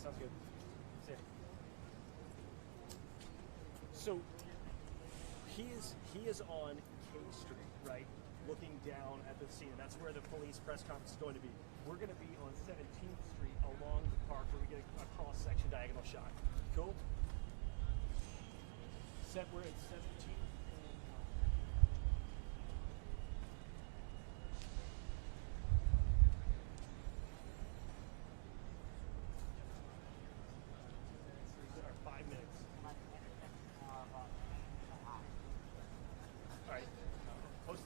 sounds good. See ya. So he is on K Street, right? Looking down at the scene. That's where the police press conference is going to be. We're going to be on 17th Street along the park where we get a cross-section diagonal shot. Cool? We're at 17th.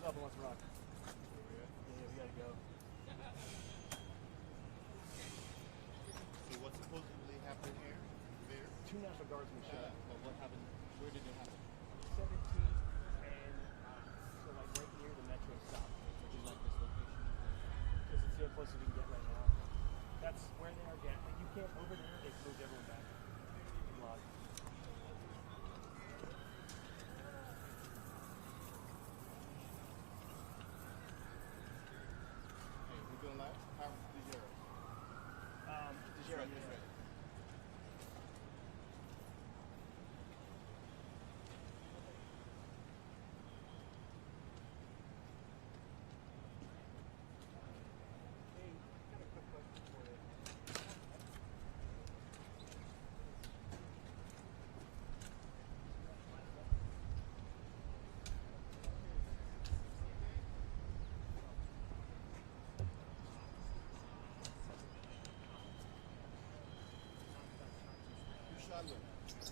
Up and let's rock. Yeah, we gotta go. So what supposedly happened here? There? 2 National Guardsmen shot. But what happened? Where did it happen? 17th and so like right near the Metro stop. Which is like this location? Because it's the closest we can get right now. That's where they are getting. Like you can't over there. They've moved everyone back. Log. Doing live? How did you Right.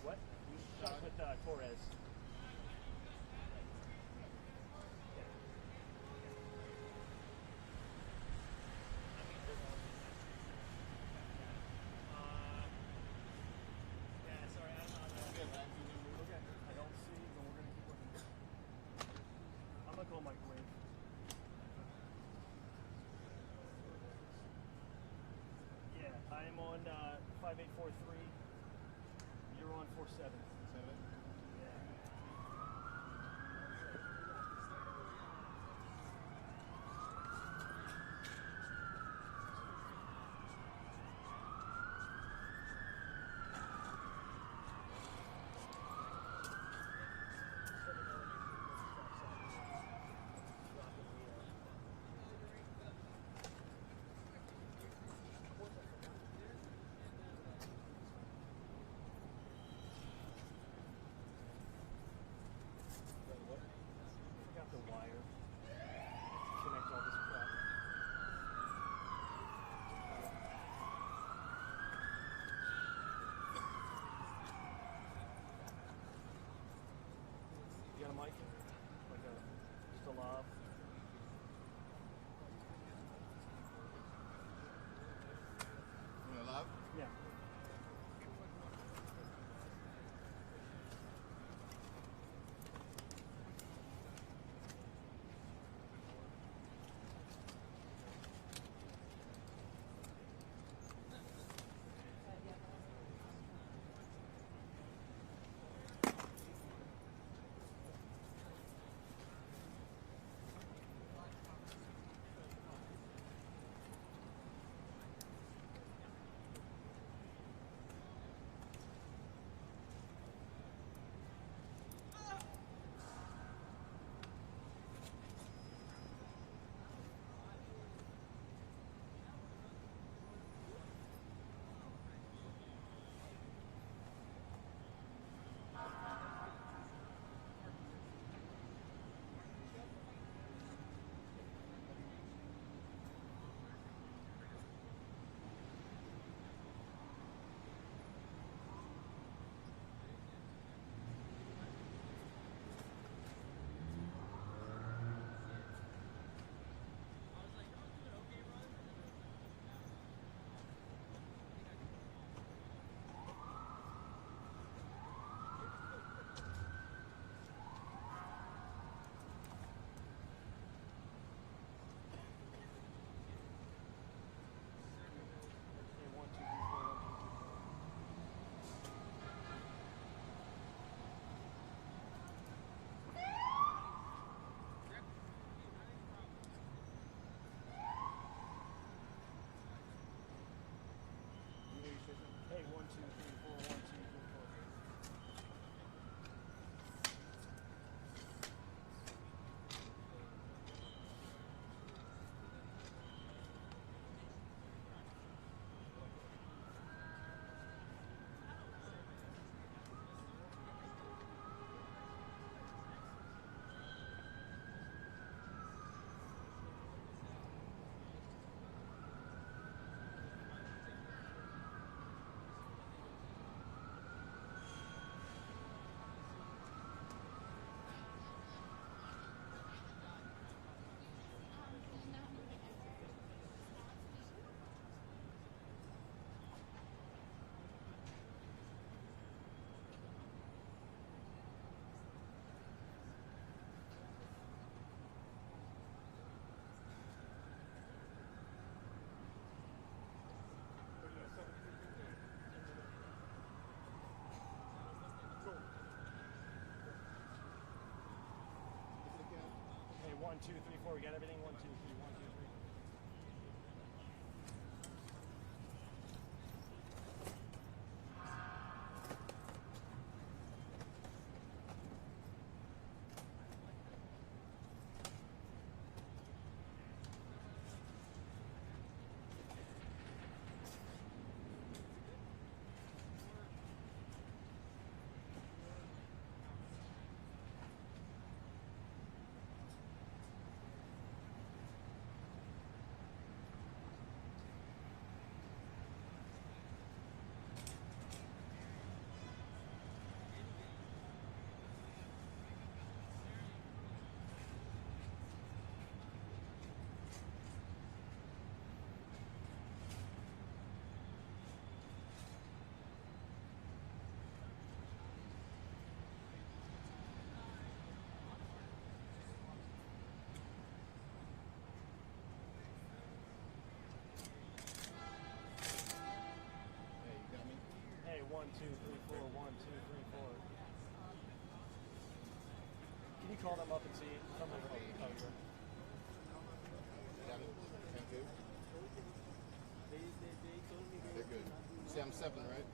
What? We shot with Torres. Microwave. Yeah, I am on 5843. You're on 47. 7? Yeah. 2, 3, 4. We got everything. 1, 2, 3. 1, 2, 3. Hey, you got me? Hey, 1, 2, 3, 4. 1, 2, 3, 4. Can you call them up and see? Come over. Oh, you're. You got me? Thank you. They're good. See, I'm 7, right?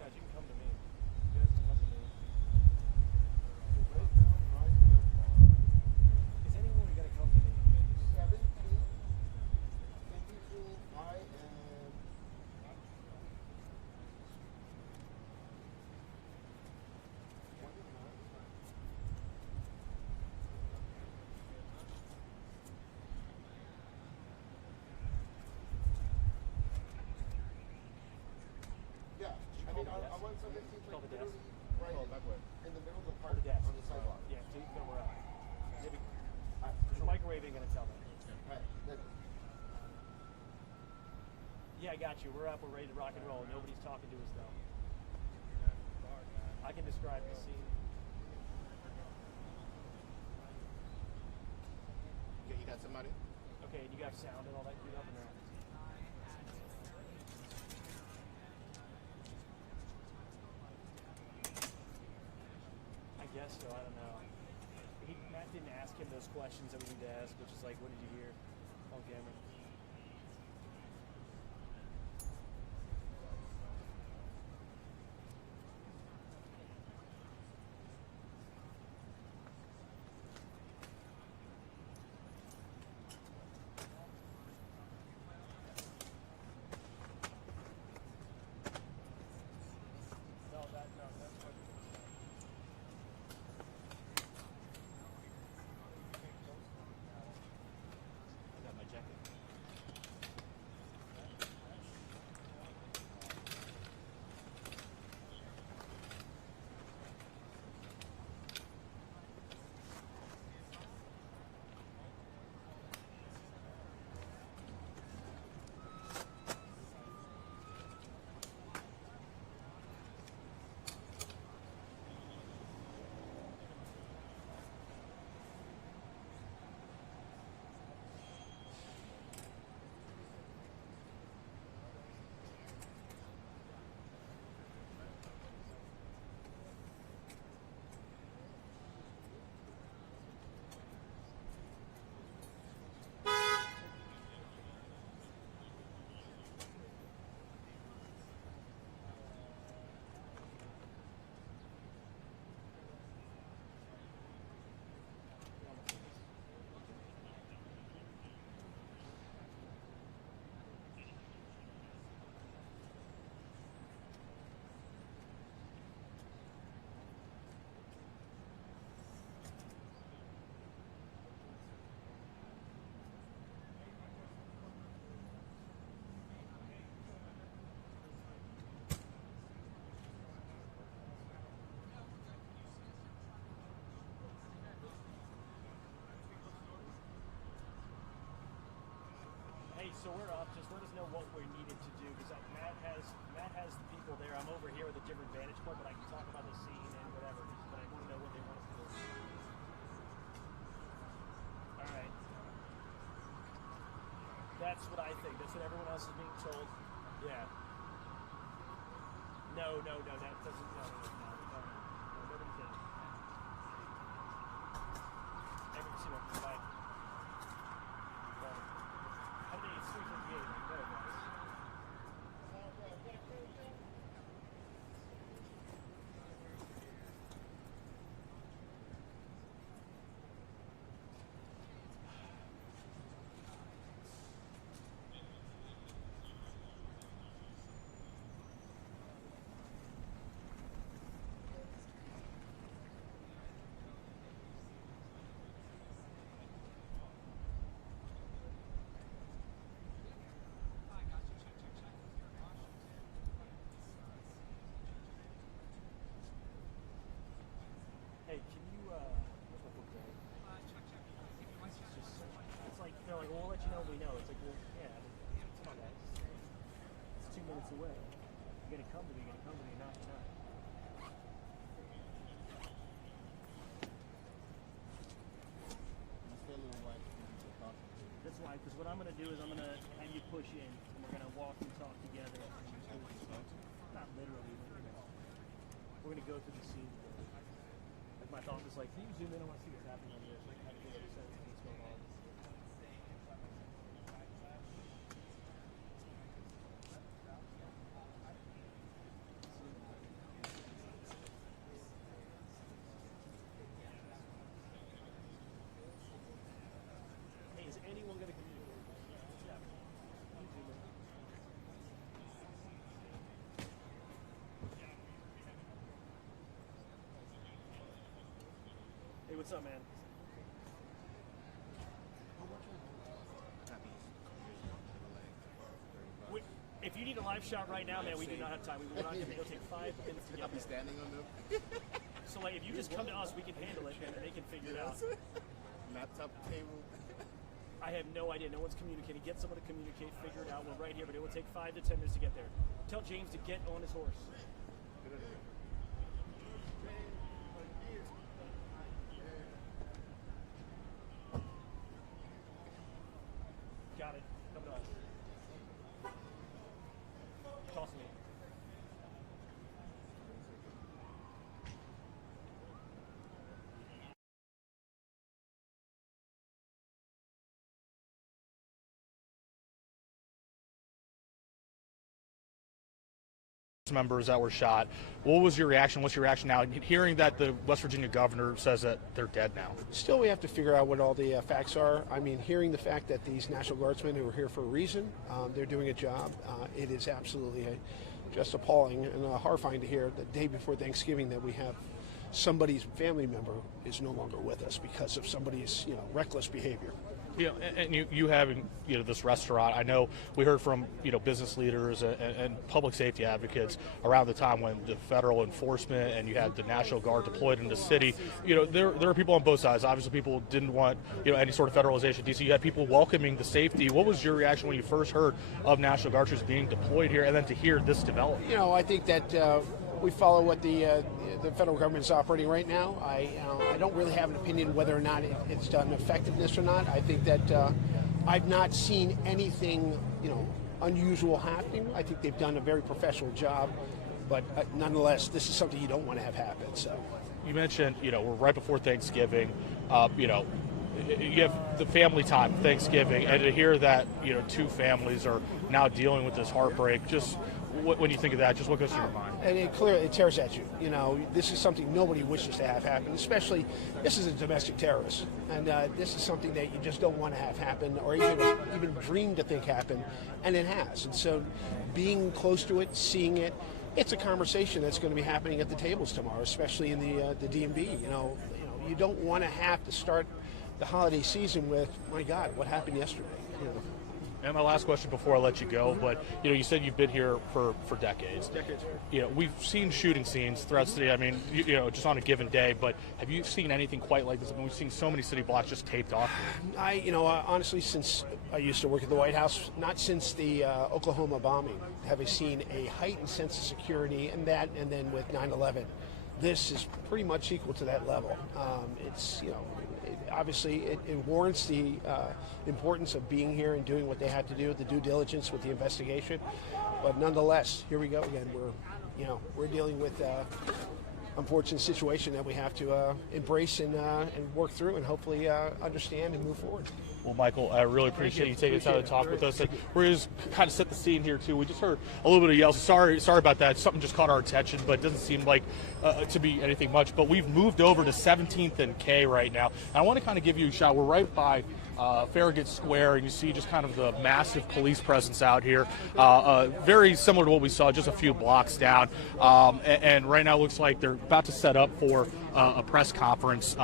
Guys, you can come to me. You guys can come to me. Is anyone gonna come to me? 17. In between I and... Yeah, I mean, I want 17 Call the desk. literally right Oh, that way. in the middle of the Call park the desk. on the sidewalk. Yeah, so you can go where else. Maybe. Alright, The microwave ain't gonna tell them. alright, then. Yeah, I got you. We're up. We're ready to rock and roll. Nobody's talking to us though. I can describe the scene. You got somebody? Okay, and you got sound and all that queued up in there. I guess so. I don't know. Matt didn't ask him those questions that we need to ask, which is like, what did you hear on camera? I got my jacket. so we're up. Just let us know what we're needed to do, because Matt has the people there. I'm over here with a different vantage point, but I can talk about the scene and whatever. But I want to know what they want us to do. All right. That's what I think. That's what everyone else is being told. Yeah. No, that doesn't. No, nobody's in. Everyone's seen it. Bye. How many? It's 3:58. Go, guys. Hey, can you, where's my book bag? It's like, they're like, well, we'll let you know when we know. It's like, well, yeah, come on, guys. It's 2 minutes away. You're gonna come to me, not. That's why, because what I'm gonna do is I'm gonna have you push in, and we're gonna walk and talk together. Not literally, but we're gonna go through the scene together. Like my thought was like, can you zoom in? I want to see what's happening on this. Like, how to get a sense of what's going on. Hey, is anyone going to communicate? Yeah. You zoom in. Hey, what's up, man? If you need a live shot right now, man, we do not have time. We're not going to go take 5 minutes to get I'll be there. standing on them. So, like, if you just come to us, we can handle it, and they can figure it out. Laptop table. I have no idea. No one's communicating. Get someone to communicate. Figure it out. We're right here, but it will take 5 to 10 minutes to get there. Tell James to get on his horse. Got it. Come to us. Toss me. Members that were shot. What was your reaction? What's your reaction now? Hearing that the West Virginia governor says that they're dead now. Still, we have to figure out what all the facts are. I mean, hearing the fact that these National Guardsmen who are here for a reason, they're doing a job, it is absolutely just appalling and horrifying to hear the day before Thanksgiving that we have somebody's family member is no longer with us because of somebody's reckless behavior. And you having this restaurant, I know we heard from business leaders and public safety advocates around the time when the federal enforcement and you had the National Guard deployed in the city. There are people on both sides. Obviously, people didn't want any sort of federalization. DC, you had people welcoming the safety. What was your reaction when you first heard of National Guard troops being deployed here, and then to hear this develop? I think that we follow what the federal government is operating right now. I don't really have an opinion whether or not it's done effectiveness or not. I think that I've not seen anything unusual happening. I think they've done a very professional job, but nonetheless, this is something you don't want to have happen. So you mentioned we're right before Thanksgiving. You have the family time, Thanksgiving, and to hear that two families are now dealing with this heartbreak. Just when you think of that, just what goes through your mind? And it clearly tears at you. This is something nobody wishes to have happen, especially this is a domestic terrorist. And this is something that you just don't want to have happen or even dream to think happen, and it has. And so being close to it, seeing it, it's a conversation that's going to be happening at the tables tomorrow, especially in the DMV. You don't want to have to start the holiday season with, my God, what happened yesterday? And my last question before I let you go, but you said you've been here for decades. Decades. We've seen shooting scenes throughout the city. I mean, just on a given day. But have you seen anything quite like this? I mean, we've seen so many city blocks just taped off. Honestly, since I used to work at the White House, not since the Oklahoma bombing have I seen a heightened sense of security, and then with 9/11, this is pretty much equal to that level. Obviously, it warrants the importance of being here and doing what they had to do, the due diligence with the investigation. But nonetheless, here we go again. We're dealing with unfortunate situation that we have to embrace and work through, and hopefully understand and move forward. Well, Michael, I really appreciate you taking the time to talk with us. And we're going to kind of set the scene here, too. We just heard a little bit of yells. Sorry about that. Something just caught our attention, but it doesn't seem like to be anything much. But we've moved over to 17th and K right now. And I want to kind of give you a shot. We're right by Farragut Square, and you see just kind of the massive police presence out here. Very similar to what we saw just a few blocks down. And right now it looks like they're about to set up for a press conference.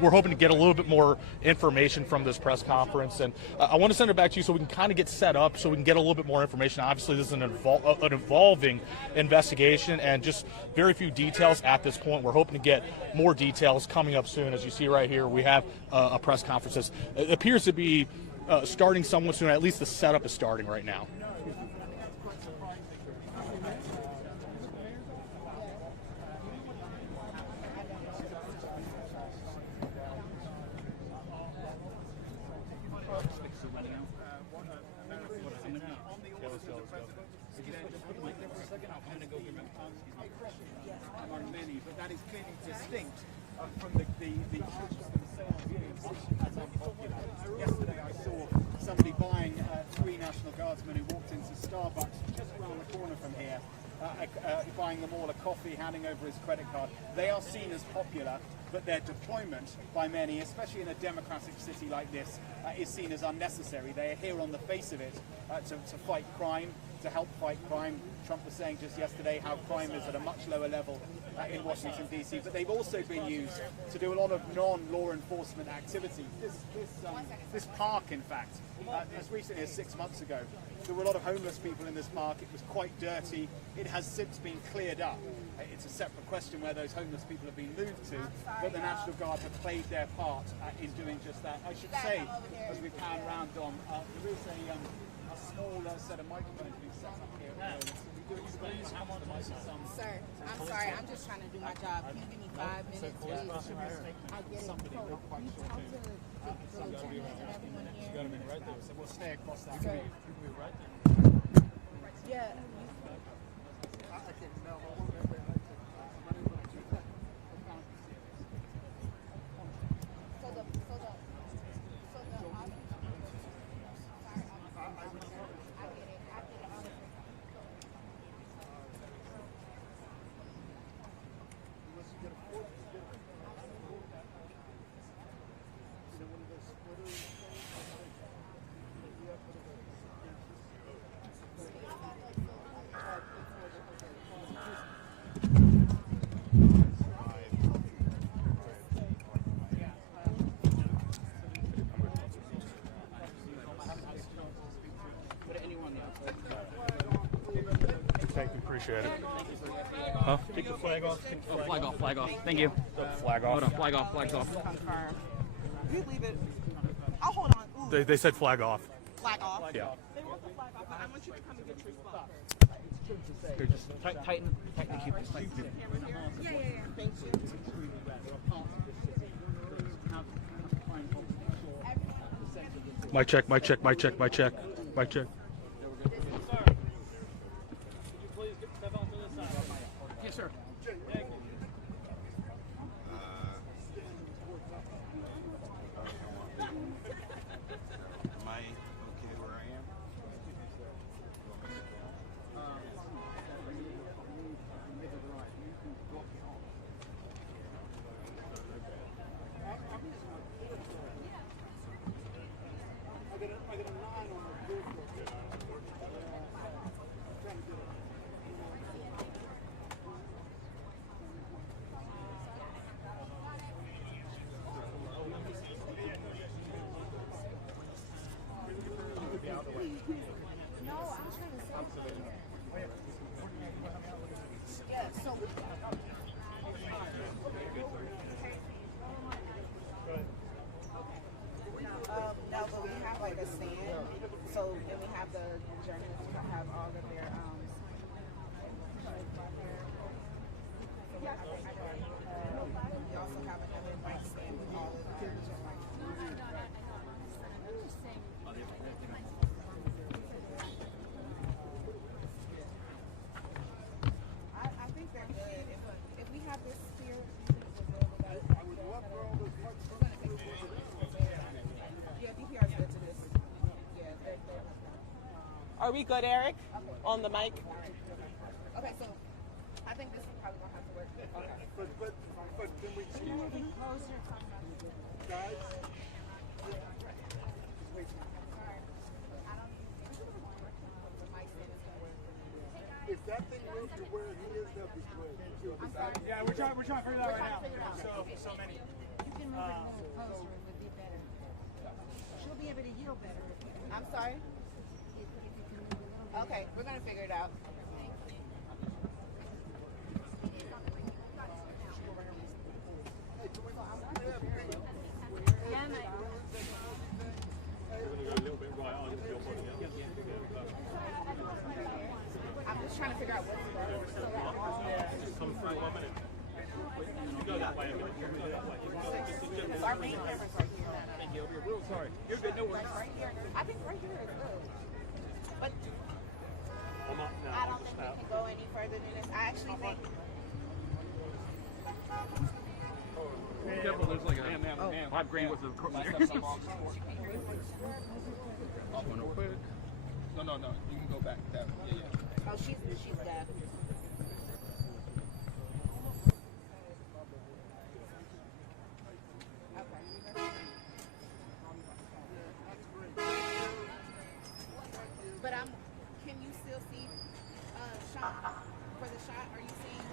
We're hoping to get a little bit more information from this press conference, and I want to send it back to you so we can kind of get set up, so we can get a little bit more information. Obviously, this is an evolving investigation, and just very few details at this point. We're hoping to get more details coming up soon. As you see right here, we have a press conference. It appears to be starting somewhat soon. At least the setup is starting right now. Among many, but that is clearly distinct from the churches themselves being as unpopular. Yesterday I saw somebody buying 3 National Guardsmen who walked into Starbucks just around the corner from here, buying them all a coffee, handing over his credit card. They are seen as popular, but their deployment by many, especially in a democratic city like this, is seen as unnecessary. They are here on the face of it to fight crime, to help fight crime. Trump was saying just yesterday how crime is at a much lower level in Washington, D.C., but they've also been used to do a lot of non-law enforcement activities. This park, in fact, as recently as 6 months ago, there were a lot of homeless people in this park. It was quite dirty. It has since been cleared up. It's a separate question where those homeless people have been moved to, but the National Guard have played their part in doing just that. I should say, as we pan around, Dom, there is a small set of microphones being set up here at the moment. Sir, I'm sorry. I'm just trying to do my job. Can you give me 5 minutes, please? I'll get it. Somebody So, real quite you short talk too. to the lieutenant and everyone You here. got a minute right there, so we'll stay across that. Sir. We'll be right there. Yeah. Thank you, appreciate it. Huh? Take the flag off. Flag off. Thank you. Flag off. Hold on, flags off. Confirm. You leave it. I'll hold on. Ooh, They said flag off. flag off. Yeah. They want the flag off, but I want you to come and get your spot. Here, just tighten the cubes. Yeah. Thank you. Mic check. Yes, sir. Am I okay where I am? I got a 9 on my have the journalists have all of their we also have another mic stand with all of our I think they're good. If we have this here, yeah, DPR is good to this. Yeah, they're Are we good, Eric? On the mic? okay, so I think this is probably gonna have to work. Okay. But can we change guys? If that thing moves to where he is, that'd be great. Yeah, we're trying to figure that right now. So many. You can move it a little closer, it would be better. She'll be able to yield better. I'm sorry? If you can move it a little bit. Okay, we're gonna figure it out. I'm just trying to figure out what's better. So that all because our main camera's right here. Thank you. We're real sorry. You're good. No worries. Right here. I think right here is good. But I don't think we can go any further than this. I actually think. Careful, there's like a 5 grand worth of equipment there. Off one real quick. No. You can go back. That. Yeah. Oh, she's deaf. But can you still see shot for the shot? Are you seeing?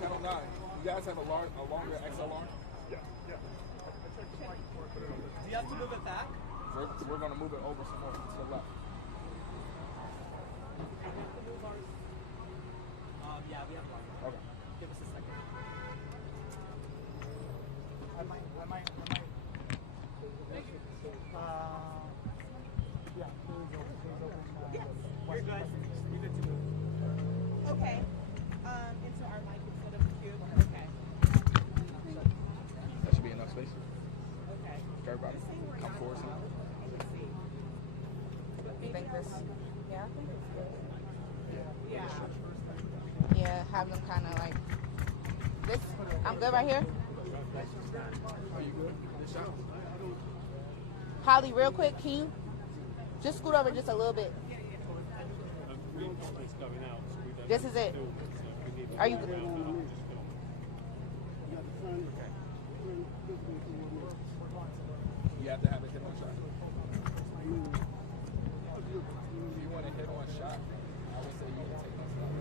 Channel 9. You guys have a longer XLR? Yeah. Do you have to move it back? We're going to move it over some more to the left. Yeah, we have one. Okay. Give us a second. I might. Yeah, You're good. You're good to move. Okay. Into our mic instead of the cube. Okay. That should be enough space. Okay. For everybody. Come forward some. You think this? Yeah, I think it's good. Yeah. Yeah, have them kind of like this. I'm good right here. Are you good? This shot? Holly, real quick, can you just scoot over just a little bit? This is it. Are you good? You have to have a hit on shot. If you want a hit on shot, I would say you can take that shot.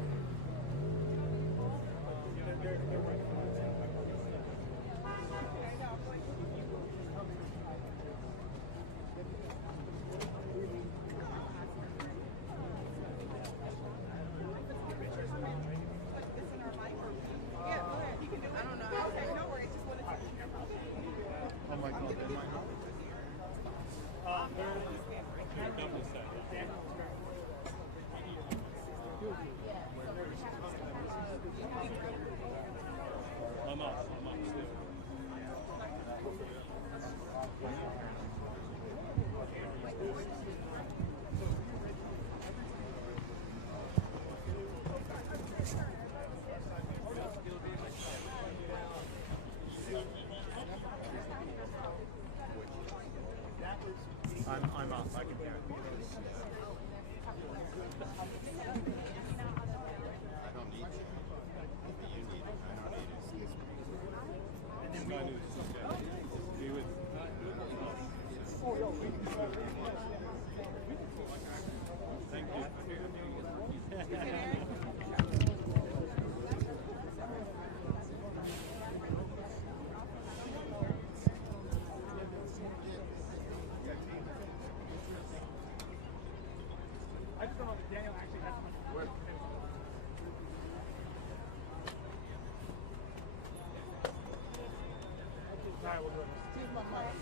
right, we'll do it. Take my mic.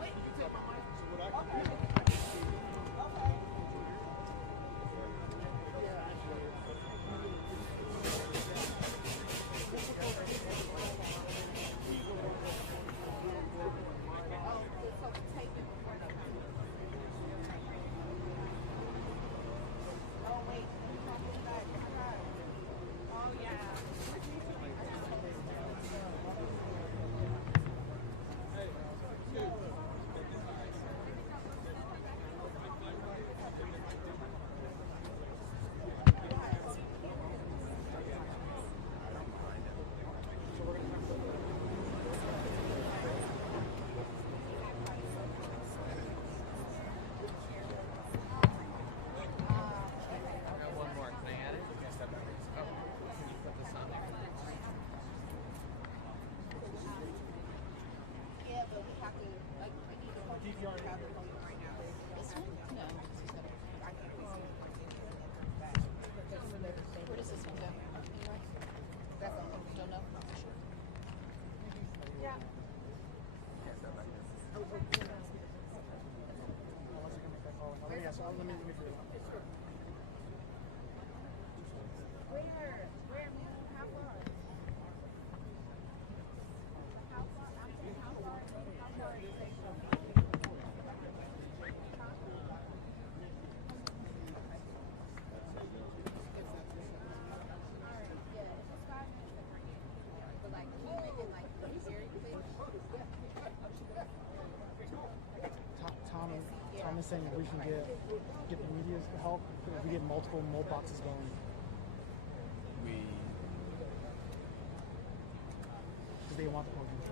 Wait, you take my mic. So what I can do. Okay. Tom is saying if we can get the media's help, if we get multiple mold boxes going. Because they want the podium.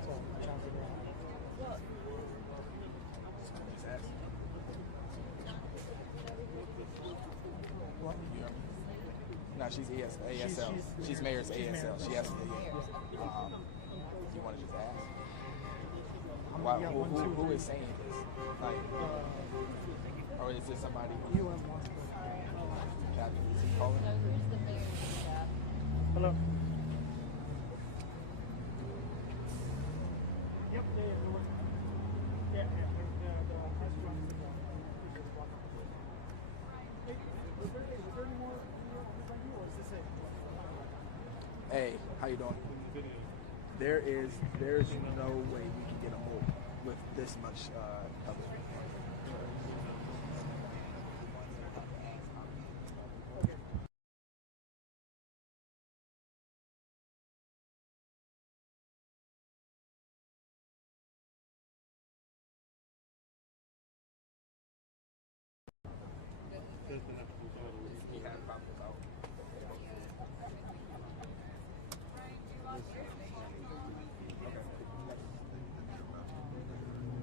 So, I'm trying to figure out. What? No, she's ASL. She's mayor's ASL. She has to. You want to just ask? Why, who is saying this? Like, or is this somebody? Captain, is he calling? No, who's the mayor's staff? Hello. Yep, Hey, how you doing? There's no way we can get a hold with this much public.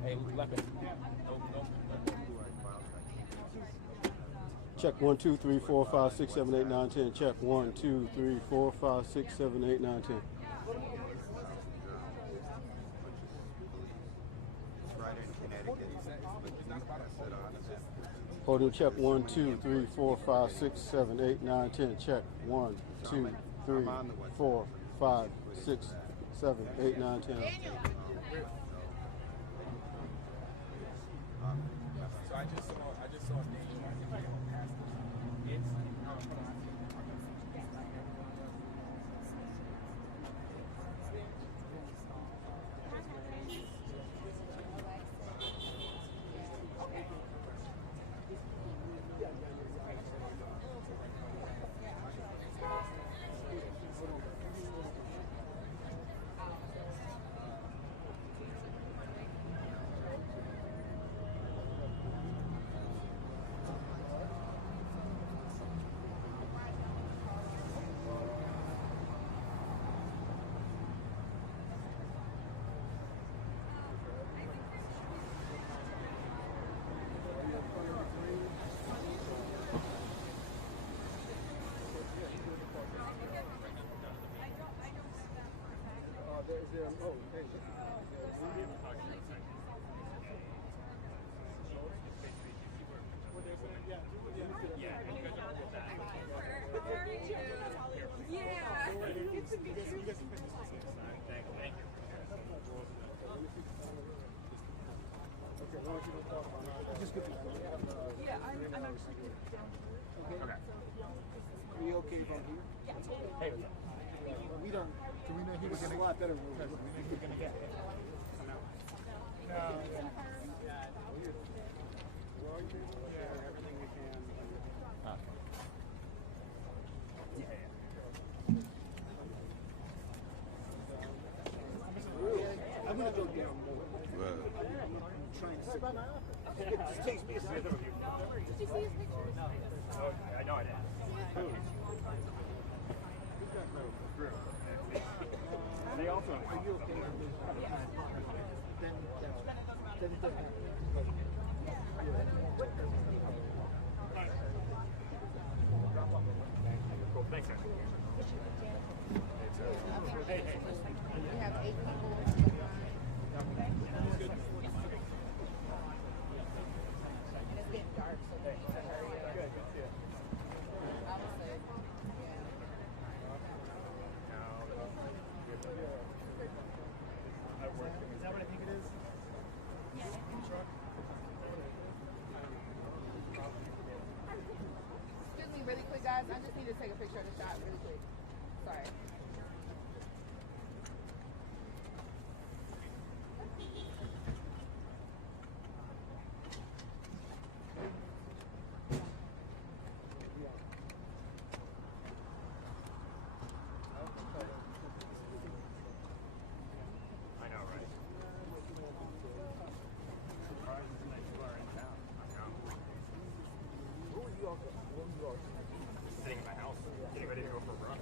Hey, Leopard. Check 1, 2, 3, 4, 5, 6, 7, 8, 9, 10. Check 1, 2, 3, 4, 5, 6, 7, 8, 9, 10. Podium check 1, 2, 3, 4, 5, 6, 7, 8, 9, 10. Check 1, 2, 3, 4, 5, 6, 7, 8, 9, 10. So I just saw a name. Yeah. Yeah, I'm actually down here. Okay. Are you okay from here? Yeah. Hey, we don't. Do we know who we're going to get? A lot better. We know who we're going to get. No. Everything we can. I'm going to go down more. I'm trying to sit by my office. It takes me a second. Did you see his pictures? Oh, I know I did. They also have Are you okay with this? Then it doesn't happen. Cool. Thanks, guys. Hey, hey. We have 8 people. And it's getting dark, so we need to hurry up. Good, good, yeah. Honestly, Is that what I think it is? Excuse me, really quick, guys. I just need to take a picture of the shot really quick. Sorry. I know, right? Sitting in my house, getting ready to go for a run.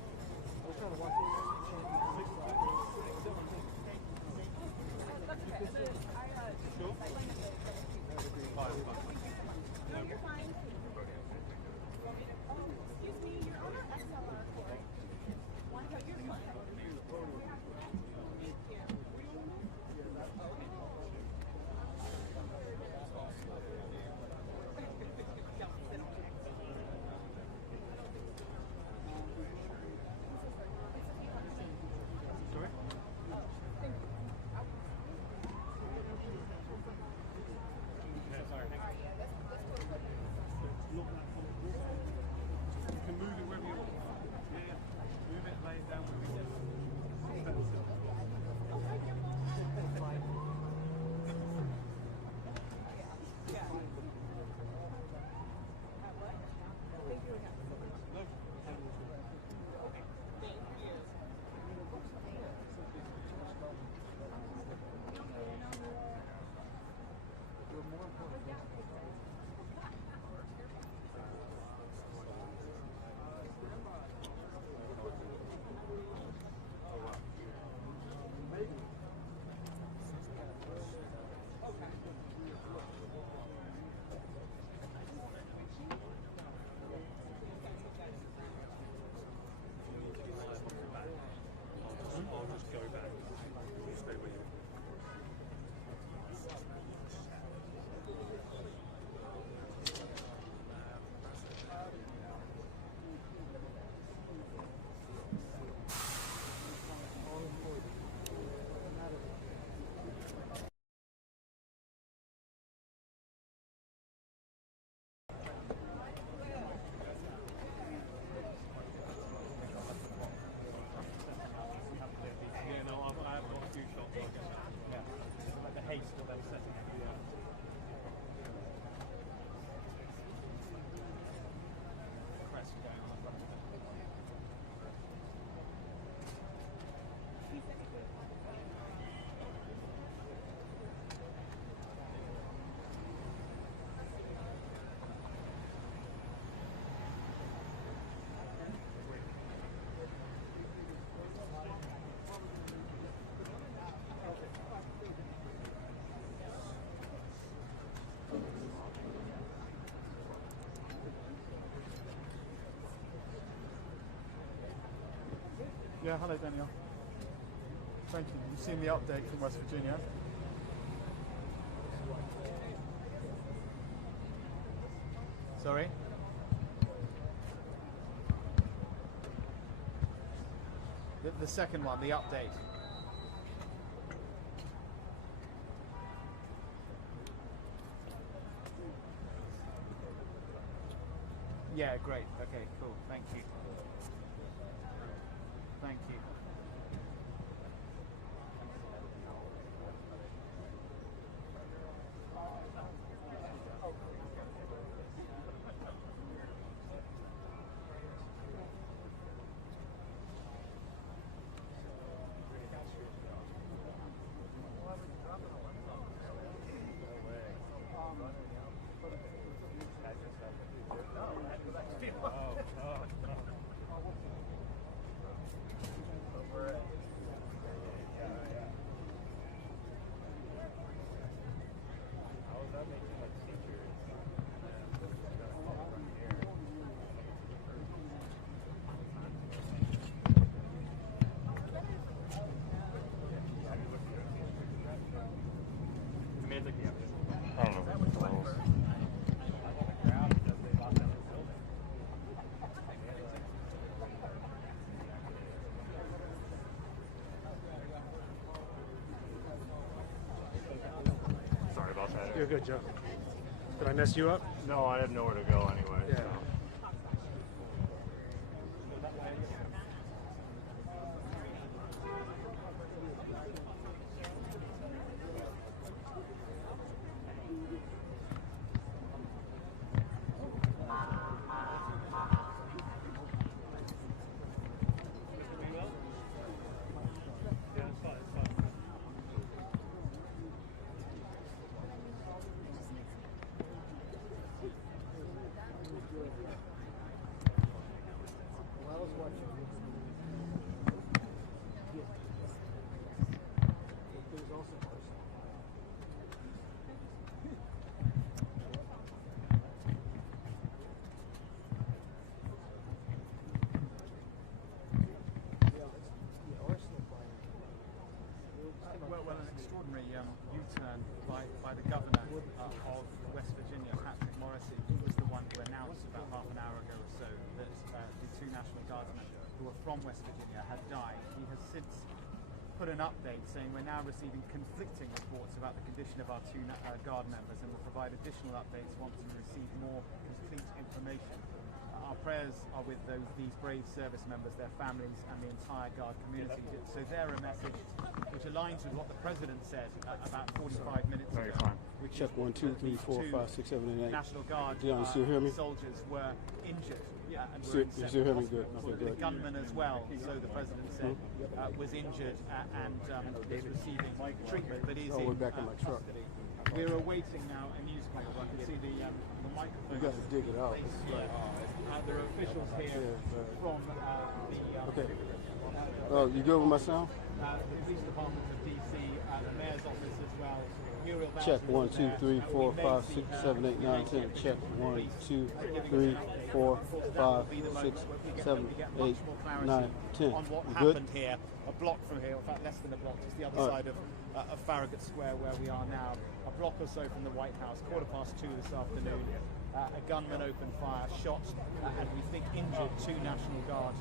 Yeah, hello Daniel. Thank you. You've seen the update from West Virginia. Sorry? The second one, the update. Yeah, great. Okay, cool. Thank you. Thank you. Sorry about that. You're good, Joe. Did I mess you up? No, I have nowhere to go anyway. Yeah. So. Well, an extraordinary U-turn by the governor of West Virginia, Patrick Morrissey. He was the one who announced about half an hour ago or so that the two National Guardsmen who were from West Virginia had died. He has since put an update saying we're now receiving conflicting reports about the condition of our two Guard members and will provide additional updates once we receive more complete information. Our prayers are with these brave service members, their families, and the entire Guard community. So they're a message which aligns with what the President said about 45 minutes ago. Which Check 1, 2, 3, 4, 5, 6, 7, and 8. National Guard Dion, you still hear me? soldiers were injured. And You still hear me? Good. Okay, the good. gunman as well, so the President said, was injured and is receiving treatment, but is we're in back in my truck. custody. We're awaiting now a news clip. I can see the microphone. You got to dig it out. There are officials here from the Okay. You good with my sound? the police department of DC, the mayor's office as well. Muriel Check Bowser 1, is 2, there. 3, 4, We may 5, see 6, her 7, 8, 9, 10. executive Check police 1, 2, giving 3, us an update. 4, Of course, that 5, will be the 6, moment when we 7, get 8, much more clarity 9, 10. on what You good? happened here, a block from here, in fact less than a block, just the other All side of Farragut Square where we are now, a block or so from the White House, 2:15 this afternoon. A gunman opened fire, shot, and we think injured two National Guard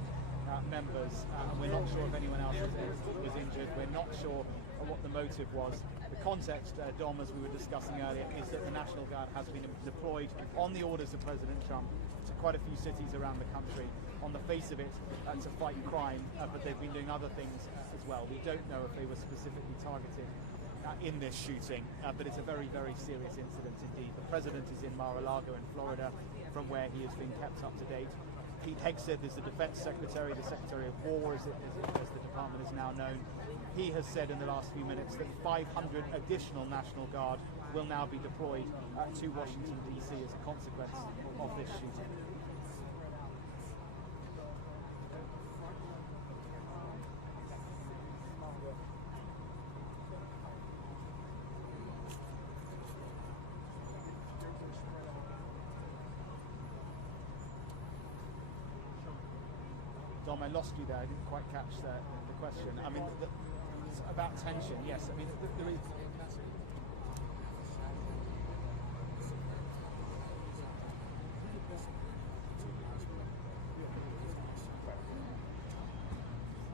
members. And we're not sure if anyone else was injured. We're not sure what the motive was. The context, Dom, as we were discussing earlier, is that the National Guard has been deployed on the orders of President Trump to quite a few cities around the country. On the face of it, to fight crime, but they've been doing other things as well. We don't know if they were specifically targeted in this shooting, but it's a very, very serious incident indeed. The President is in Mar-a-Lago in Florida, from where he is being kept up to date. Pete Hegseth is the Defense Secretary, the Secretary of War, as the department is now known. He has said in the last few minutes that 500 additional National Guard will now be deployed to Washington, D.C. as a consequence of this shooting. Dom, I lost you there. I didn't quite catch the question. I mean, it's about tension, yes. I mean, there is...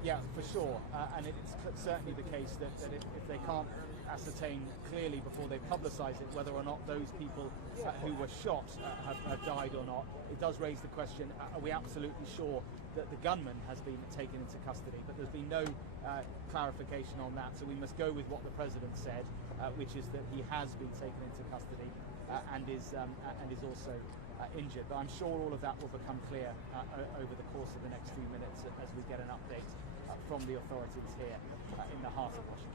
Yeah, for sure. And it's certainly the case that if they can't ascertain clearly before they publicise it whether or not those people who were shot have died or not, it does raise the question, are we absolutely sure that the gunman has been taken into custody? But there's been no clarification on that, so we must go with what the president said, which is that he has been taken into custody and is also injured. But I'm sure all of that will become clear over the course of the next few minutes as we get an update from the authorities here in the heart of Washington.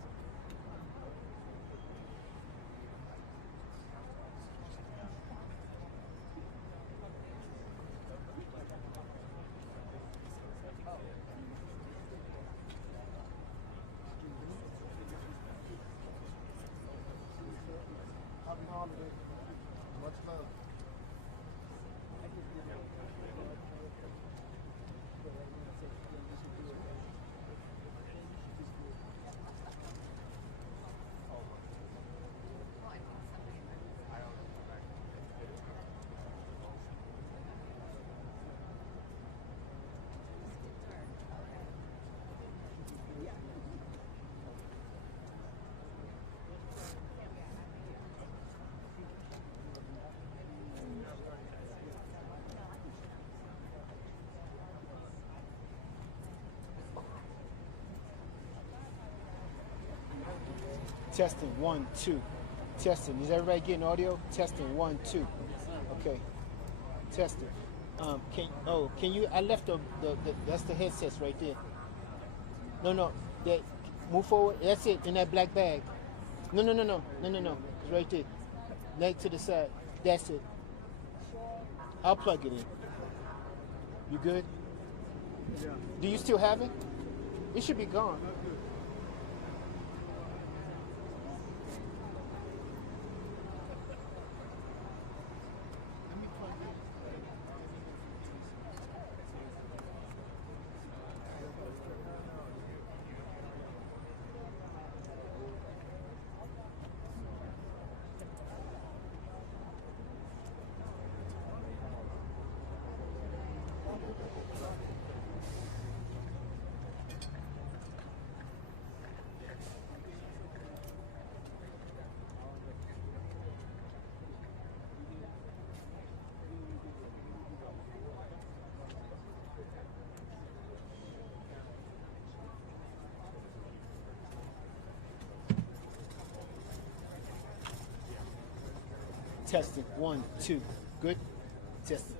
Happy holiday. Much love. Testing 1 2. Testing. Is everybody getting audio? Testing 1 2. Okay. Testing. Can you? I left the that's the headsets right there. No. That move forward. That's it in that black bag. No. It's right there. Leg to the side. That's it. I'll plug it in. You good? Yeah. Do you still have it? It should be gone. Testing 1 2. Good. Testing.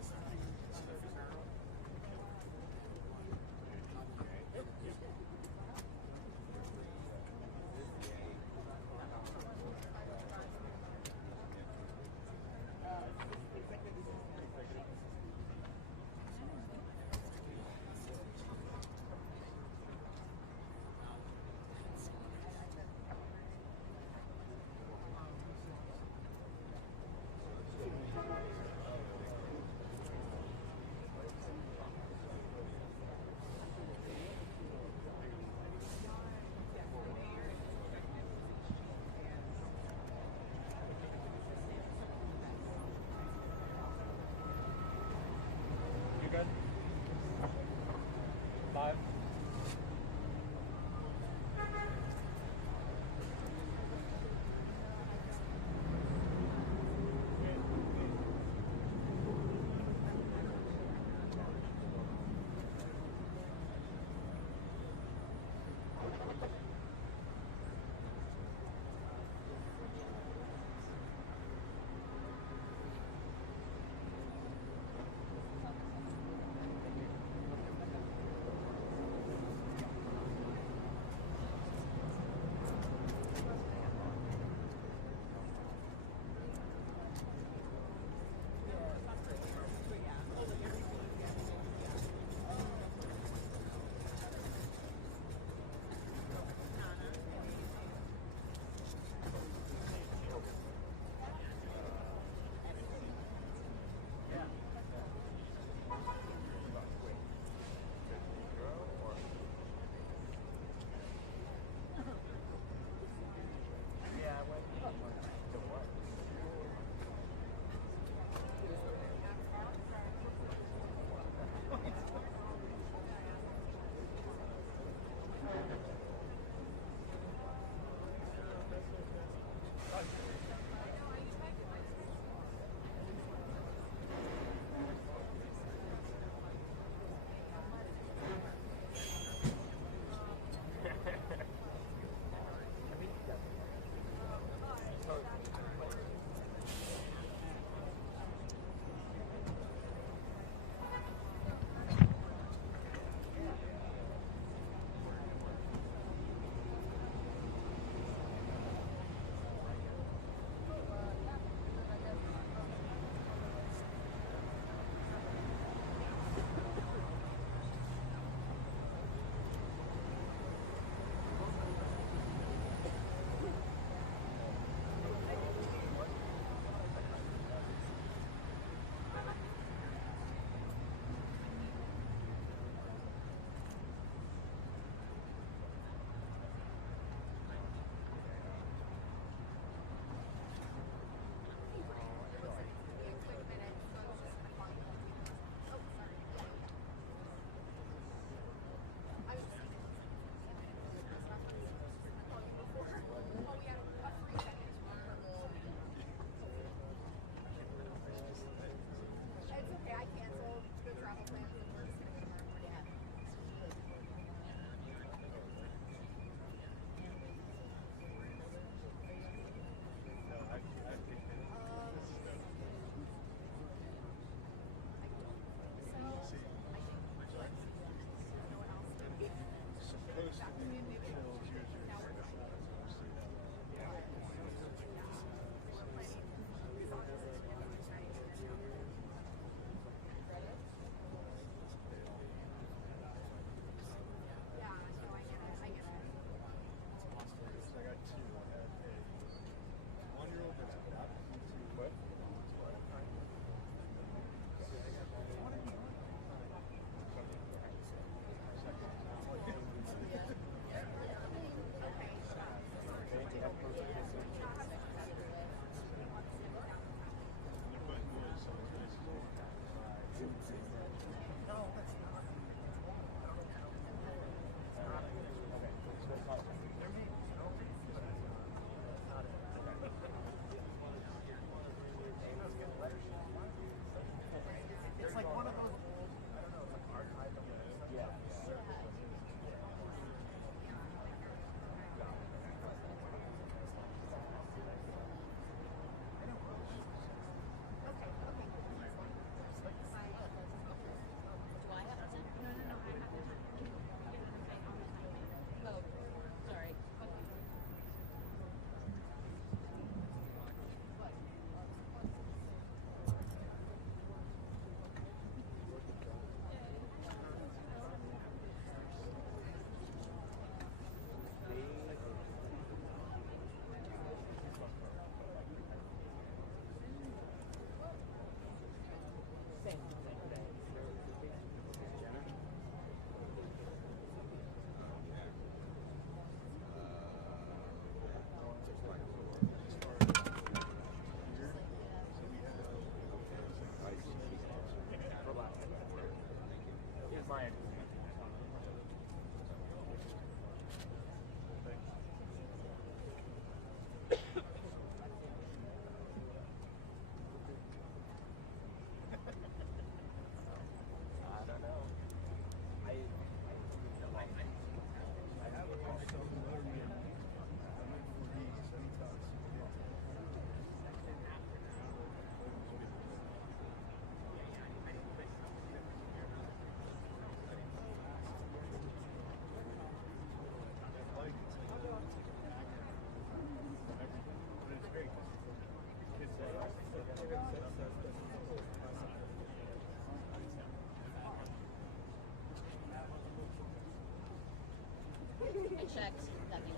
checked. Nothing.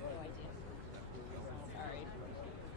No idea. Sorry. Sure.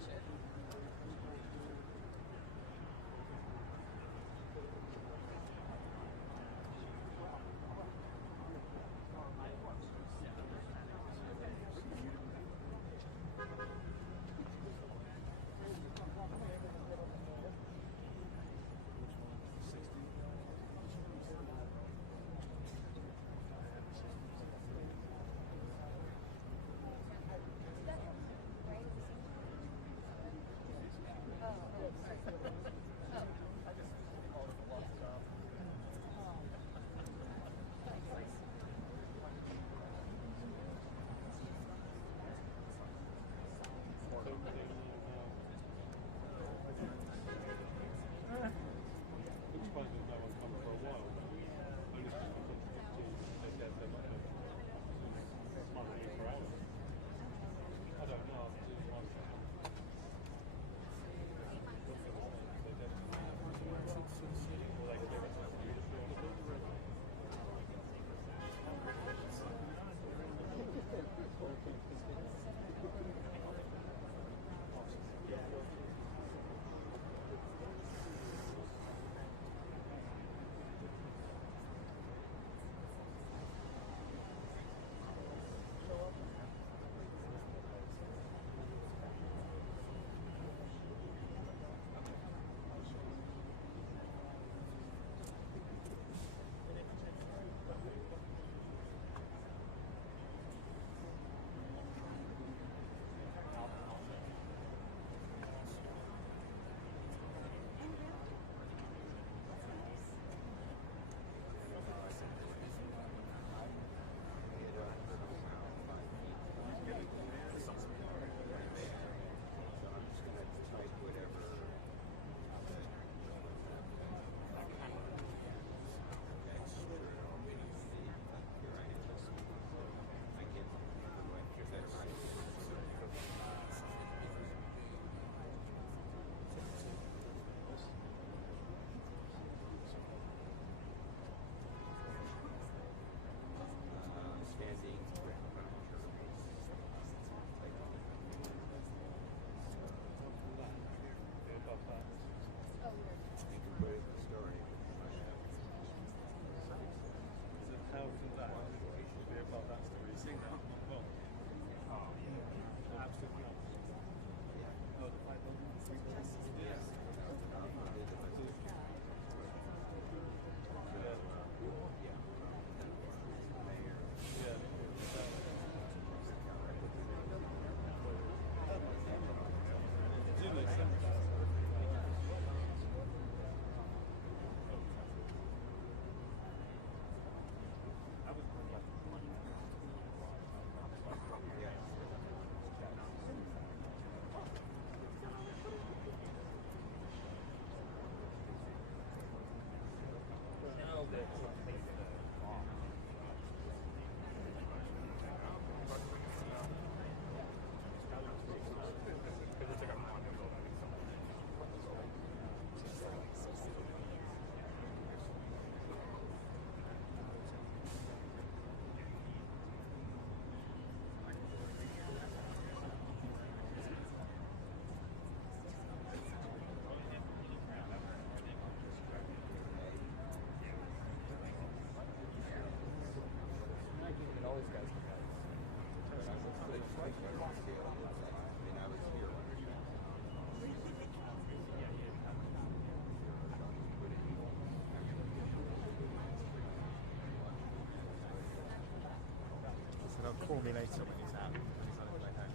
They'll call me later when he's out. When he's on his way home.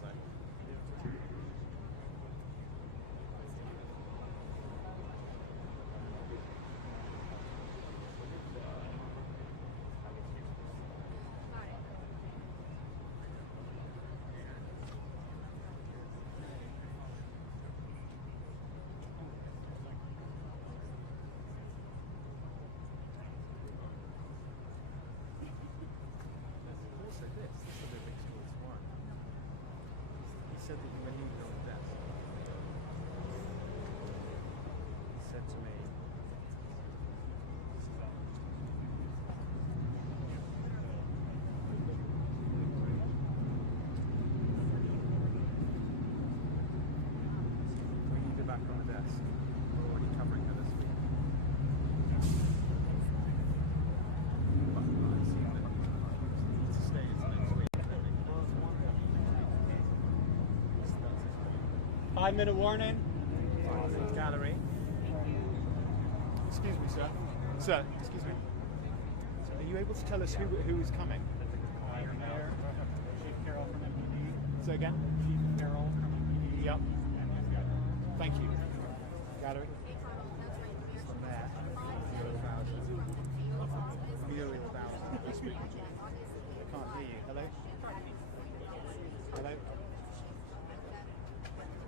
So. Also this is a 5-minute warning. Gallery. Excuse me, sir. Sir, excuse me. So are you able to tell us who is coming? Mayor, Chief Carroll from MPD. So again? Chief Carroll from MPD. Yep. Thank you. Gallery. It's the mayor. Muriel Bowser. I can't hear you. Hello? Hello?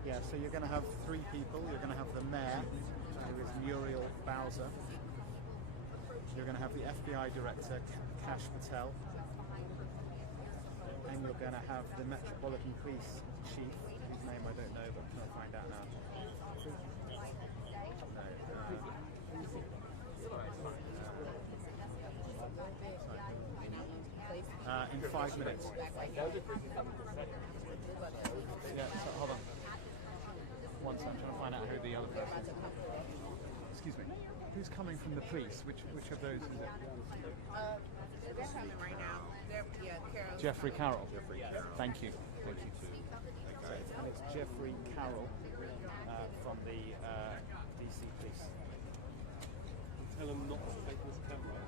Yeah, so you're going to have 3 people. You're going to have the mayor, who is Muriel Bowser. You're going to have the FBI director, Kash Patel. And you're going to have the Metropolitan Police chief, whose name I don't know, but I'm trying to find out now. In 5 minutes. Yeah, so hold on. One second, I'm trying to find out who the other person is. Excuse me. Who's coming from the police? Which of those is it? They're coming right now. Carol. Jeffrey Carroll. Thank you. Thank you. And it's Jeffrey Carroll from the DC Police. Tell them not to take this camera.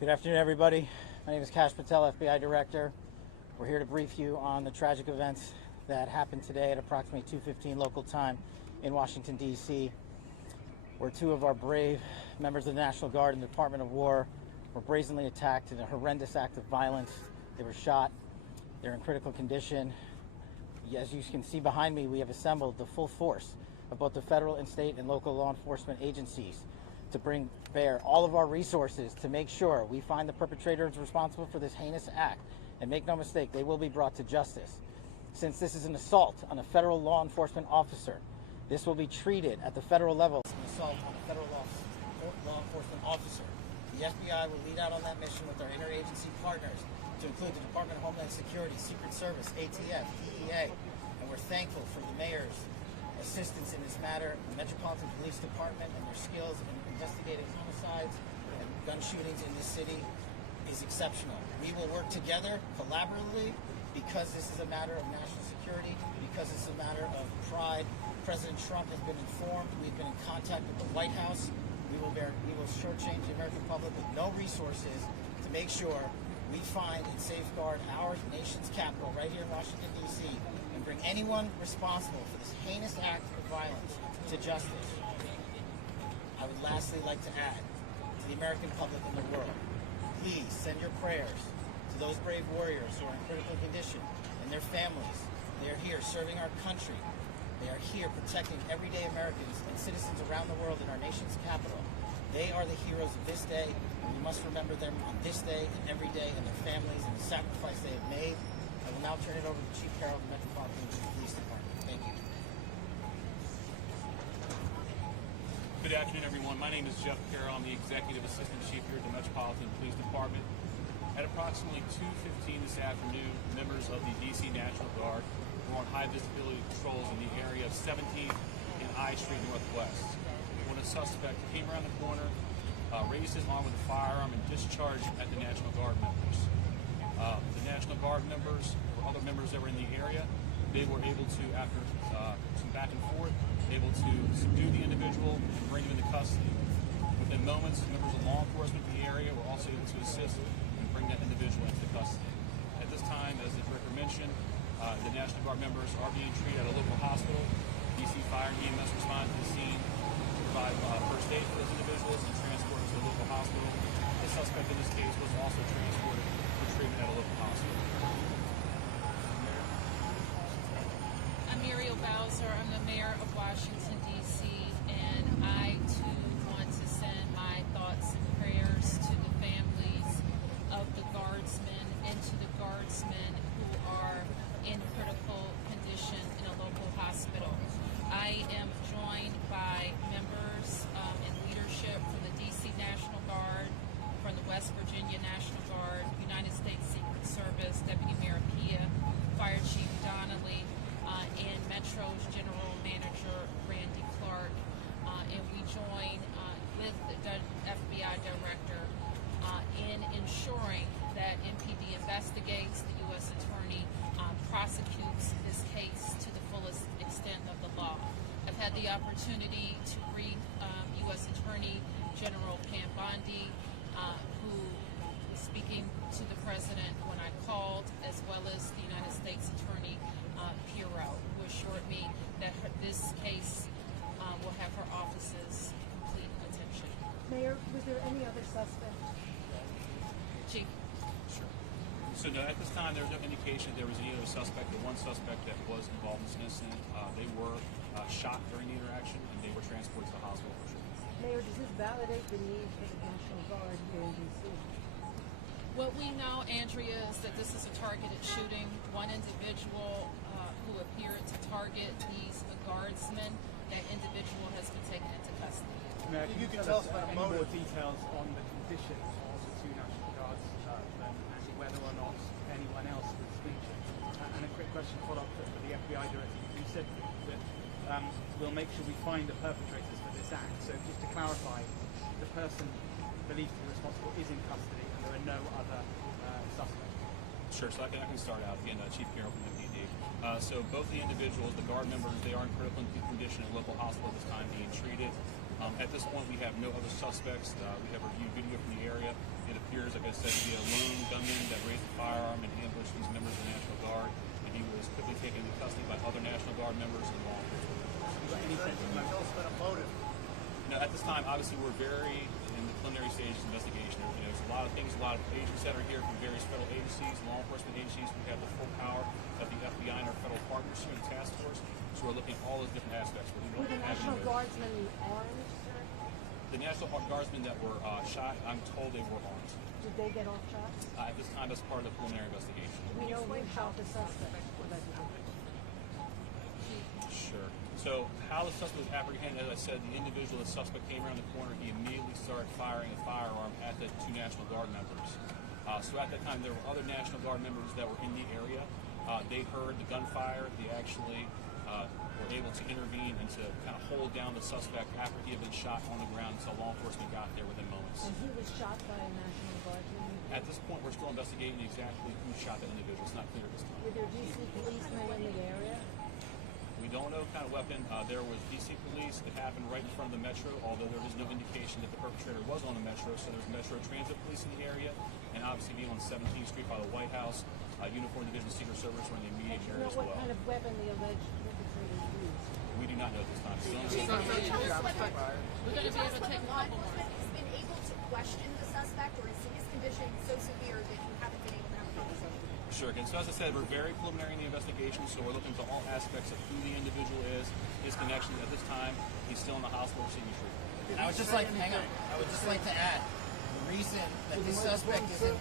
Good afternoon, everybody. My name is Kash Patel, FBI Director. We're here to brief you on the tragic events that happened today at approximately 2:15 local time in Washington, D.C., where 2 of our brave members of the National Guard and the Department of War were brazenly attacked in a horrendous act of violence. They were shot. They're in critical condition. As you can see behind me, we have assembled the full force of both the federal and state and local law enforcement agencies to bring bear all of our resources to make sure we find the perpetrators responsible for this heinous act. And make no mistake, they will be brought to justice. Since this is an assault on a federal law enforcement officer, this will be treated at the federal level as an assault on a federal law enforcement officer. The FBI will lead out on that mission with our interagency partners, to include the Department of Homeland Security, Secret Service, ATF, DEA, and we're thankful for the mayor's assistance in this matter, the Metropolitan Police Department, and their skills in investigating homicides and gun shootings in this city is exceptional. We will work together collaboratively because this is a matter of national security, because it's a matter of pride. President Trump has been informed. We've been in contact with the White House. We will shortchange the American public with no resources to make sure we find and safeguard our nation's capital right here in Washington, D.C., and bring anyone responsible for this heinous act of violence to justice. I would lastly like to add to the American public and the world, please send your prayers to those brave warriors who are in critical condition and their families. They are here serving our country. They are here protecting everyday Americans and citizens around the world in our nation's capital. They are the heroes of this day, and we must remember them on this day and every day, and their families and the sacrifice they have made. I will now turn it over to Chief Carroll of the Metropolitan Police Department. Thank you. Good afternoon, everyone. My name is Jeff Carroll. I'm the Executive Assistant Chief here at the Metropolitan Police Department. At approximately 2:15 this afternoon, members of the D.C. National Guard were on high visibility patrols in the area of 17th and I Street Northwest, when a suspect came around the corner, raised his arm with a firearm, and discharged at the National Guard members. The National Guard members, or other members that were in the area, they were able to, after some back and forth, able to subdue the individual and bring him into custody. Within moments, members of law enforcement in the area were also able to assist and bring that individual into custody. At this time, as the director mentioned, The National Guard members are being treated at a local hospital. DC Fire and EMS responded to the scene to provide first aid for those individuals and transported to a local hospital. The suspect in this case was also transported for treatment at a local hospital. I'm Muriel Bowser. I'm the mayor of Washington, D.C., and I, too, want to send my thoughts and prayers to the families of the guardsmen and to the guardsmen who are in critical condition in a local hospital. I am joined by members and leadership from the D.C. National Guard, from the West Virginia National Guard, United States Secret Service, Deputy Mayor Pia, Fire Chief Donnelly, and Metro's General Manager Randy Clark, and we join with the FBI Director in ensuring that MPD investigates, the U.S. Attorney prosecutes this case to the fullest extent of the law. I've had the opportunity to brief U.S. Attorney General Pam Bondi, who was speaking to the President when I called, as well as the United States Attorney Pirro, who assured me that this case will have her office's complete attention. Mayor, was there any other suspect? Chief. Sure. So no, at this time there was no indication there was any other suspect. The one suspect that was involved in this incident, they were shot during the interaction and they were transported to the hospital for treatment. Mayor, does this validate the need for the National Guard here in D.C.? What we know, Andrea, is that this is a targeted shooting. One individual who appeared to target these guardsmen, that individual has been taken into custody. Mayor, can you tell us any more details on the condition of the two National Guardsmen and whether or not anyone else was featured? And a quick question follow up for the FBI Director. You said that we'll make sure we find the perpetrators for this act. So just to clarify, the person believed to be responsible is in custody and there are no other suspects. Sure, so I can start out. Again, Chief Carroll from MPD. So both the individuals, the Guard members, they are in critical condition at a local hospital at this time being treated. At this point, we have no other suspects. We have reviewed video from the area. It appears, like I said, to be a lone gunman that raised a firearm and ambushed these members of the National Guard, and he was quickly taken into custody by other National Guard members and law enforcement. Now, at this time, obviously, we're very in the preliminary stages of investigation. You know, there's a lot of things, a lot of agents that are here from various federal agencies, law enforcement agencies. We have the full power of the FBI and our federal partners here in the task force. So we're looking at all those different aspects. Were the National Guardsmen armed, sir? The National Guardsmen that were shot, I'm told they were armed. Did they get off shots? At this time, that's part of the preliminary investigation. We know who shot the suspect. Sure. So how the suspect was apprehended, as I said, the individual, the suspect came around the corner. He immediately started firing a firearm at the two National Guard members. So at that time, there were other National Guard members that were in the area. They heard the gunfire. They actually were able to intervene and to kind of hold down the suspect after he had been shot on the ground until law enforcement got there within moments. And he was shot by a National Guardsman? At this point, we're still investigating exactly who shot that individual. It's not clear at this time. Were there D.C. policemen in the area? We don't know what kind of weapon. There was D.C. police that happened right in front of the Metro, although there is no indication that the perpetrator was on the Metro. So there's Metro Transit Police in the area, and obviously being on 17th Street by the White House, Uniform Division Secret Service were in the immediate area as well. What kind of weapon the alleged perpetrator used? We do not know at this time. We're going to be able to take law enforcement has been able to question the suspect, or is his condition so severe that you haven't been able to have a conversation? Sure. And so as I said, we're very preliminary in the investigation, so we're looking to all aspects of who the individual is, his connections. At this time, he's still in the hospital receiving treatment. I would just like to add the reason that this suspect is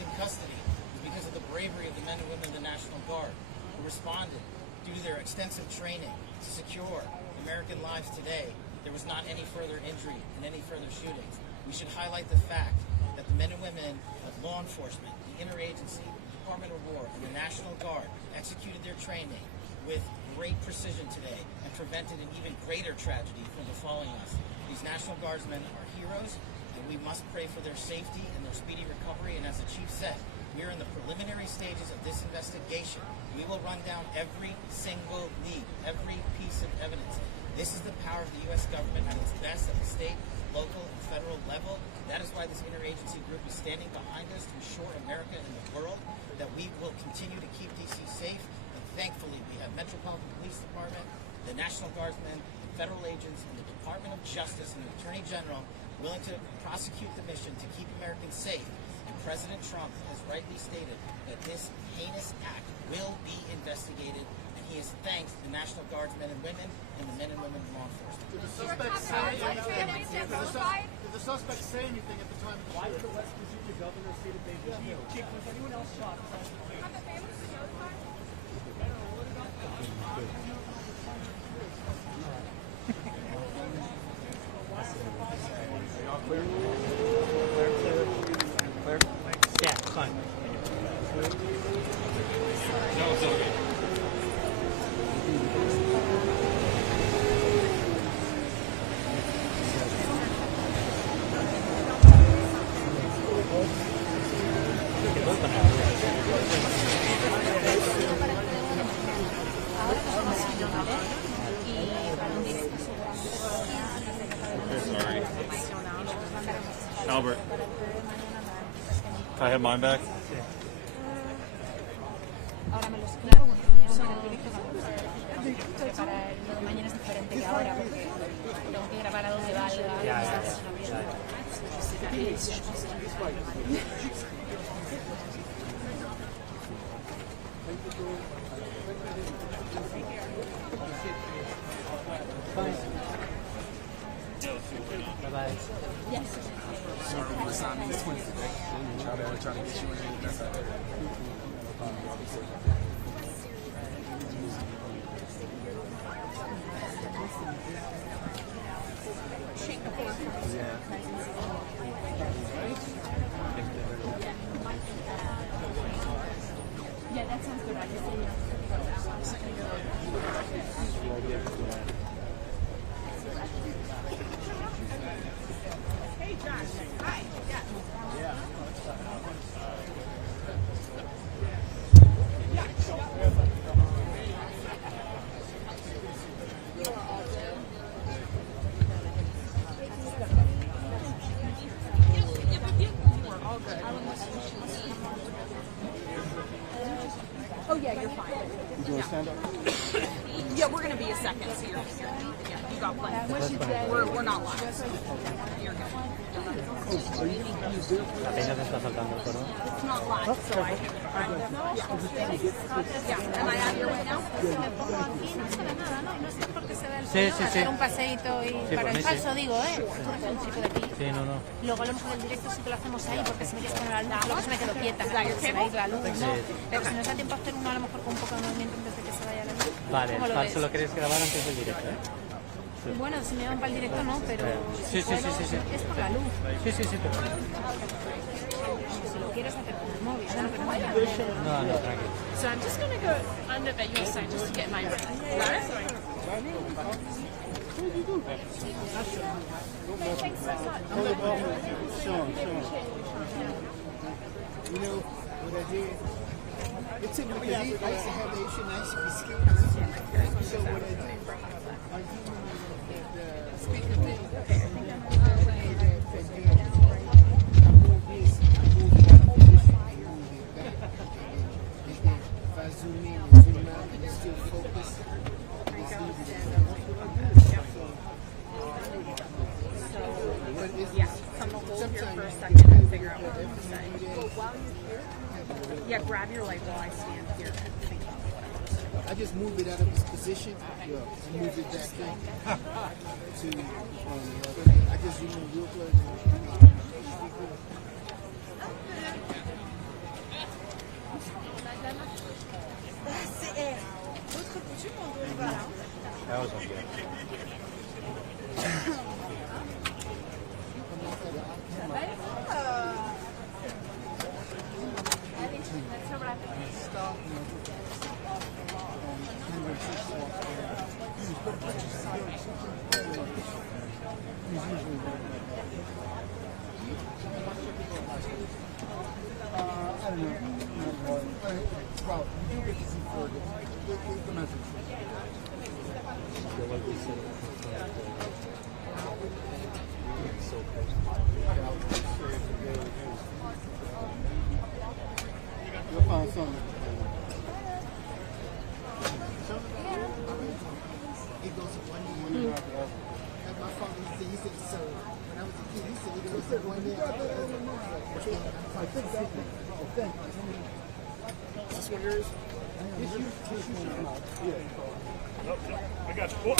in custody is because of the bravery of the men and women of the National Guard who responded due to their extensive training to secure American lives today. There was not any further injury and any further shootings. We should highlight the fact that the men and women of law enforcement, the interagency, the Department of War, and the National Guard executed their training with great precision today and prevented an even greater tragedy from befalling us. These National Guardsmen are heroes, and we must pray for their safety and their speedy recovery. And as the Chief said, we are in the preliminary stages of this investigation. We will run down every single lead, every piece of evidence This is the power of the U.S. government at its best at the state, local, and federal level. That is why this interagency group is standing behind us to assure America and the world that we will continue to keep D.C. safe. And thankfully, we have Metropolitan Police Department, the National Guardsmen, federal agents, and the Department of Justice and the Attorney General willing to prosecute the mission to keep Americans safe. And President Trump has rightly stated that this heinous act will be investigated, and he has thanked the National Guardsmen and women and the men and women of law enforcement. Did the suspect say anything? Did the suspect say anything at the time? Why did the West Virginia governor say that they would kick? Was anyone else shot? Clear? Yeah, fine. No, it's okay. Sorry. Albert, can I have mine back? Ahora me lo escribo, bueno, mañana en directo para el mañana es diferente que ahora porque tengo que grabar a donde valga. Bye-bye. Yes. Sorry, we were signing these twins today. Trying to get you in the best out there. Yeah, that sounds good. I just Hey, Josh. Hi. Yeah. Oh yeah, you're fine. You want to stand up? Yeah, we're going to be a second, so you're yeah, you got plenty. We're not live. You're good. Apenas está saltando el coro. It's not live, so yeah. Am I out of your way now? Sí, sí, sí. Hacer un paseíto y Sí, para por el mí falso sí. digo, un chico de aquí. Sí, no, no. Luego a lo mejor el directo sí que lo hacemos ahí porque si me quedo con la luz, luego se me quedo quieta, porque se va a ir la luz, ¿no? Pero si nos da tiempo a hacer uno a lo mejor con un poco de movimiento antes de que se vaya la luz. Vale, ¿Cómo el lo falso ves? lo queréis grabar antes del directo, ¿eh? Sí. Bueno, si me van para el directo no, pero Sí, sí, sí, sí, sí. es por la luz. Sí, sí, sí, perfecto. Si lo quieres hacer con el móvil, bueno, pero No, no, tranquilo. So I'm just going to go under the your side just to get my breath. Got it? thanks so much. Sean. You know what I did? It took me, I used to have the issue and I used to be scared. So what I did, I used the speaker thing. If I zoom in and zoom out and still focus, it's easy to Yeah, come hold here for a second and figure out what to say. Yeah, grab your light while I stand here and think about what I want to say. I just moved it out of its position. I moved it back in to I just zoomed in real close. That was okay. I don't know. Well, you get to see further. The message. this one yours? No, I got you.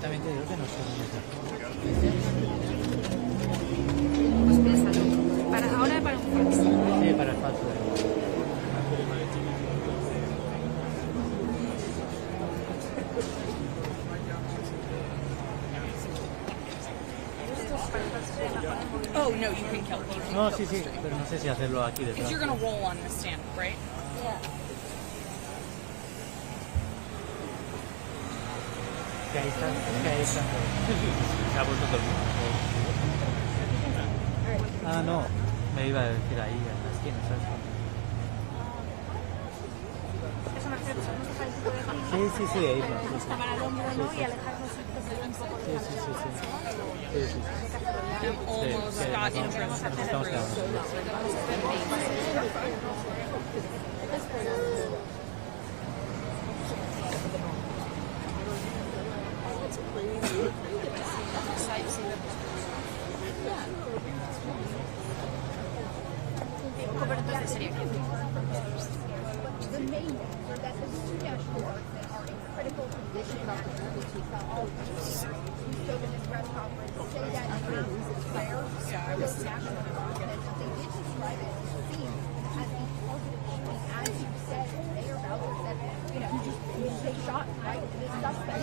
También te digo que no sé. Ahora para un fax. Sí, para el fax. Oh no, you can kill. No, sí, sí, pero no sé si hacerlo aquí detrás. Because you're gonna roll on this stand, right? Yeah. Que ahí está, se ha vuelto todo el mundo. Ah, no, me iba a decir ahí, en la esquina, ¿sabes? Sí, sí, ahí. Para el hombro, ¿no? Y alejarnos un poco de la Almost got interest. Estamos quedando. Cobertura sería The main ones are that the two national guards are in critical condition. We spoke in this press conference say that fire those national guardsmen, they did describe it seems as a targeted shooting. As you said, Mayor Bowser said, they shot right the suspect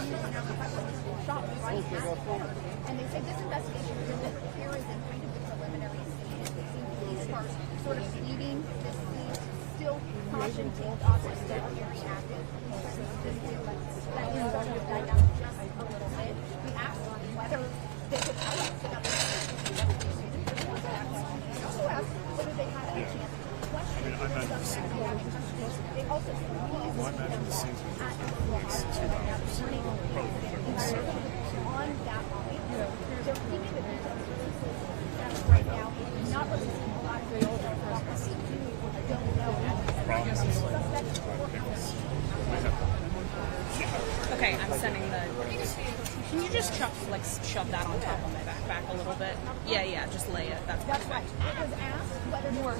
shot right at them. And they say this investigation is in the here is in kind of the preliminary stages. It seems police cars sort of leaving this scene. Still, caution takes off is still very active. That is going to die down just a little bit. We asked whether they could tell us about the investigation. We also asked whether they had a chance to question the suspect. They also said, please, at on that point, they're keeping the details right now, not releasing a lot of the older democracy. Don't know. Okay, I'm sending the. Can you just shove that on top of my backpack a little bit? Yeah, just lay it. That's right. It was asked whether you are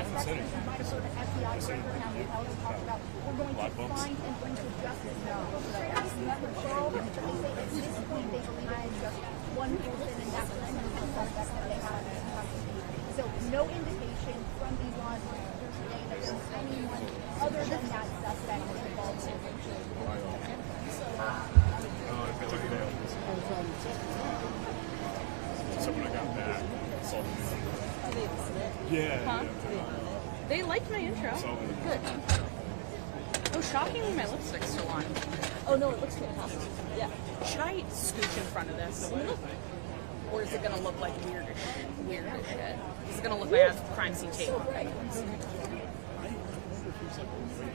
FBI director now held and talked about we're going to find and bring to justice. They say at this point they believe just one person and that's the suspect that they have in custody. So no indication from these law enforcement today that there's anyone other than that suspect involved in the So when I got back, I saw them. Yeah. They liked my intro. Good. Oh, shockingly, my lipstick's still on. Oh no, it looks fantastic. Yeah. Should I scooch in front of this? Or is it gonna look like weird as shit? Is it gonna look like I have crime scene tape?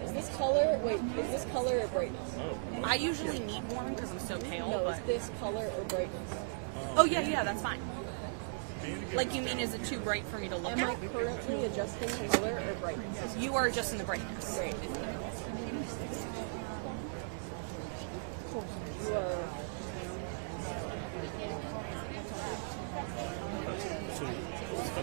Is this color, is this color or brightness? I usually need warm because I'm so pale. No, but... is this color or brightness? Oh yeah, that's fine. Like, you mean, is it too bright for me to look at? Am I currently adjusting color or brightness? You are adjusting the brightness. Great. You are... So